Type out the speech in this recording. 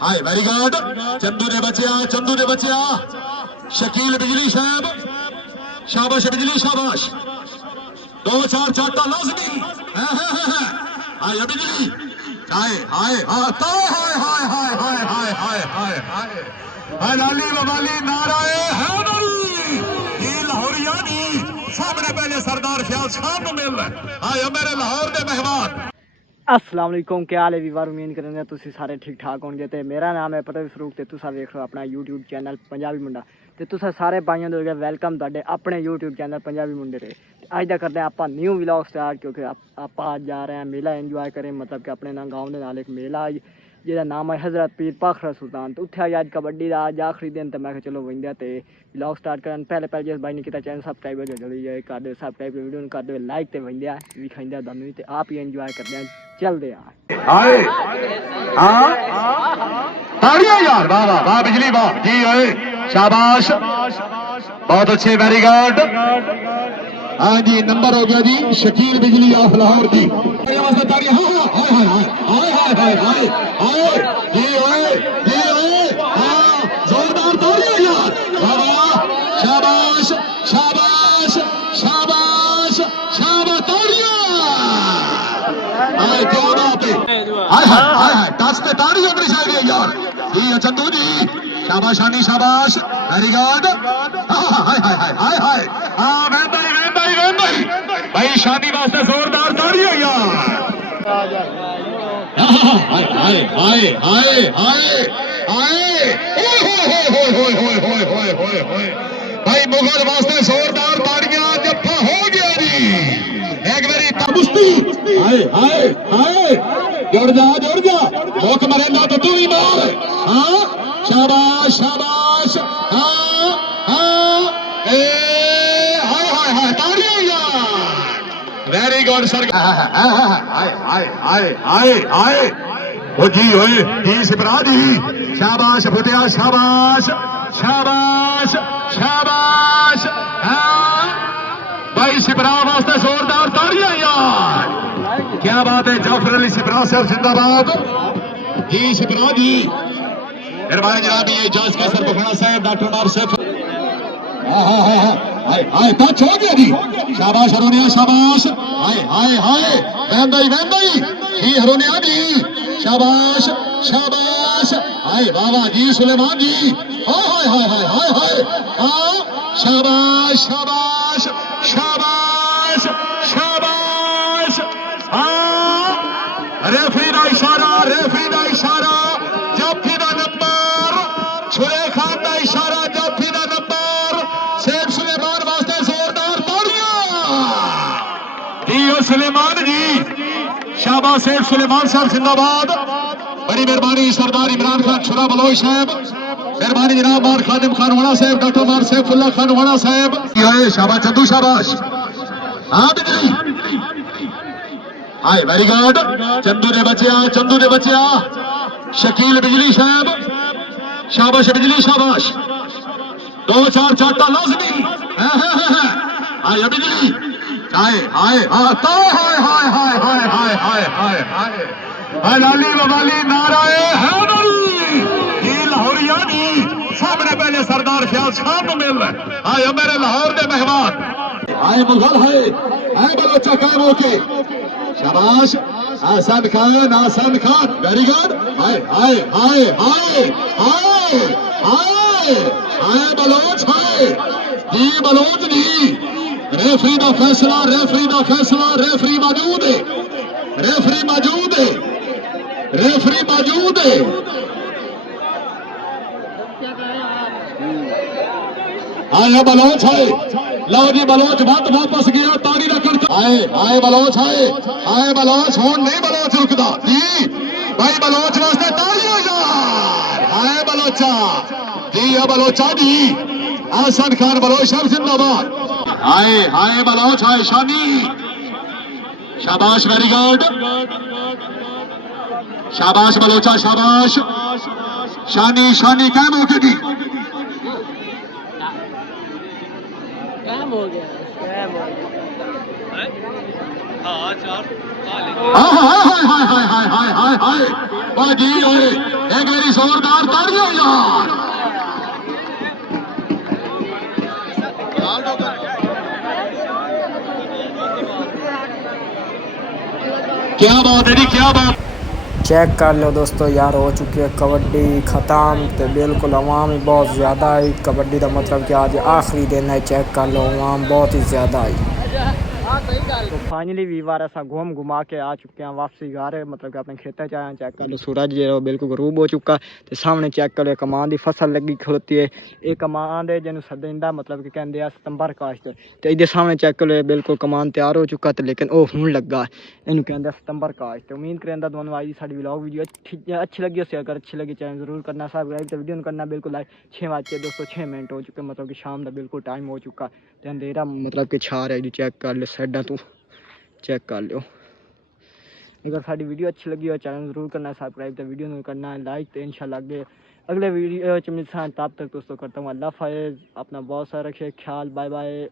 Hi very good Chandu ने बचिया शकील बिजली साहब शाबाश बिजली शाबाश 2-4 चाटा लाजमी हाय बिजली हाय हाय लाली बवाली नाराए हैदरी ये लाहौरिया दी सामने पहले सरदार फयाज खान को मिल रहा है हाय मेरे लाहौर के मेहमान। अस्सलाम वालेकुम क्या हाल है वीवार उम्मीद करेंगे तुसी सारे ठीक ठाक होंगे। तो मेरा नाम है परवेज़ फरूक ते तुसा देख रहे हो अपना यूट्यूब चैनल पंजाबी मुंडा ते तुसा सारे भाइयों दे वेलकम तुहाडे अपने यूट्यूब चैनल पंजाबी मुंडे ते अज दा करते हैं आप न्यू व्लॉग स्टार्ट क्योंकि आप आज जा रहे हैं मेला एंजॉय करें मतलब कि अपने ना गाँव के नाल एक मेला जिहदा नाम है हज़रत पीर पाखरा सुल्तान। तो उत्थे अज कबड्डी का अज आखिरी दिन तो मैं चलो वंदे तो व्लॉग स्टार्ट करन पहले जिस भाई ने किया चैनल सबसक्राइब जल्दी कर दे सबसक्राइब वीडियो कर दे लाइक तो वंदे विखाइंदा तुहानूं ते आप ही एंजॉय करते हैं चलते हैं यार वाह वाह वाह बिजली वाह जी ओए शाबाश बहुत अच्छे वेरी गुड। हाँ जी नंबर हो गया जी शकील बिजली ऑफ लाहौर की जोरदार तालियां यार शाबाश शाबाश शाबाश शाबाश तालियां टच पे ताड़ी उतरी चाहिए यार जी चंदू जी शाबाश शानी शाबाश वेरी गुड भाई शानी वास्ते जोरदार ताड़ी हो यार भाई मुगल वास्ते जोरदार ताड़ियां जफ्फा हो गया जी एक बारी तबुस्ती जुड़ जा भूख मरेंदा तो तू ही मार हाँ शाबाश शाबाश वेरी गुड सर ओ जी ओए जी सिपरा जी शाबाश फुटिया शाबाश शाबाश शाबाश भाई सिपरा वास्ते जोरदार ताड़ियां यार क्या बात है जाफर अली सिपरा साहब जिंदाबाद जी सिपरा जी मेहरबानी जनाब ये इजाज का सर बखाना साहब डॉक्टर उमर शेख टच हो गया जी शाबाश हरोनिया शाबाश वेंदई जी हरोनिया जी शाबाश शाबाश वाह जी सुलेमान जी शाबाश शाबाश शाबाश शाबाश रेफरी का इशारा जाफी का नंबर छुरे खान का इशारा जाफी का नंबर शेख सुलेमान वास्ते जोरदार ताड़ियां सुलेमान जी शाबाश शेख सुलेमान साहब जिंदाबाद बड़ी मेहरबानी सरदार इमरान खान छुरा बलोच साहब मेहरबानी जनाब मार खादिम खान वाला साहब डॉक्टर मार सैफुल्ला खान वाला साहब शाबाश चंदू शाबाश हाँ बिजली हाय वेरी गुड चंदू ने बचिया शकील बिजली साहब शाबाश बिजली शाबाश 2-4 चाटा लाजमी हाय बिजली लाली बवाली नाराए हैदरी ये लाहौरिया दी सामने पहले सरदार फयाज खान को मिल रहा है हाय मेरे लाहौर के मेहमान आए मुगल है बलोचा काम होके शाबाश आसान खान वेरी गुड बलोच है जी बलोच जी रेफरी का फैसला रेफरी मौजूद है आया बलोच है लो जी बलोच वापस गया ताड़ी रखन आए बलोच होन नहीं बलोच रुकदा जी भाई बलोच वास्ते ताड़ियां यार आए बलोचा जी बलोचा जी आसन खान बलोच साहब जिंदाबाद आए बलोच है शानी शाबाश वेरी गुड शाबाश बलोचा शाबाश शानी कायम होके दी स्कैम हो गया, स्कैम हो गया। हाय हाय हाय हाय हाय हाय हाय हाय वाह जी ओए एक मेरी जोरदार तालियां यार क्या बात है जी क्या बात चेक कर लो दोस्तों यार, हो चुकी है कबड्डी ख़त्म। तो बिल्कुल अवाम ही बहुत ज़्यादा आई कबड्डी का, मतलब कि आज आखिरी दिन है। चेक कर लो अवाम बहुत ही ज़्यादा आई। तो फाइनली वीवार असा घूम घुमा के आ चुके हैं वापसी घर, मतलब कि अपने खेतों च आए। चेक कर लो सूरज जो बिल्कुल गरूब हो चुका। तो सामने चेक कर लो कमान की फसल लगी खलोती है। ये कमान है जिन्होंने सदिंदा, मतलब कि कहते हैं सितंबर काश्त। तो इधर सामने चेक कर लो बिल्कुल कमान तैयार हो चुका। तो लेकिन वो हूँ लगा इन्हों कहते सितंबर काश्त। उम्मीद करें दोनों आई साड़ी व्लॉग वीडियो अच्छी लगी उससे, अगर अच्छी लगी चैनल जरूर करना सब्सक्राइब। तो वीडियो करना बिल्कुल लाइक। 6 दोस्तों 6 मिनट हो चुके, मतलब कि शाम का बिल्कुल टाइम हो चुका। तो अंधेरा मतलब कि छा रहा है। चेक कर लो साइडा तू चेक कर लो। अगर साड़ी वीडियो अच्छी लगी हो चैनल जरूर करना सब्सक्राइब। तो वीडियो करना लाइक। तो इंशाल्लाह अगले वीडियो तब तक दोस्तों करता हूँ अल्लाह हाफ़िज़। अपना बहुत सारा रखिए ख्याल। Bye bye.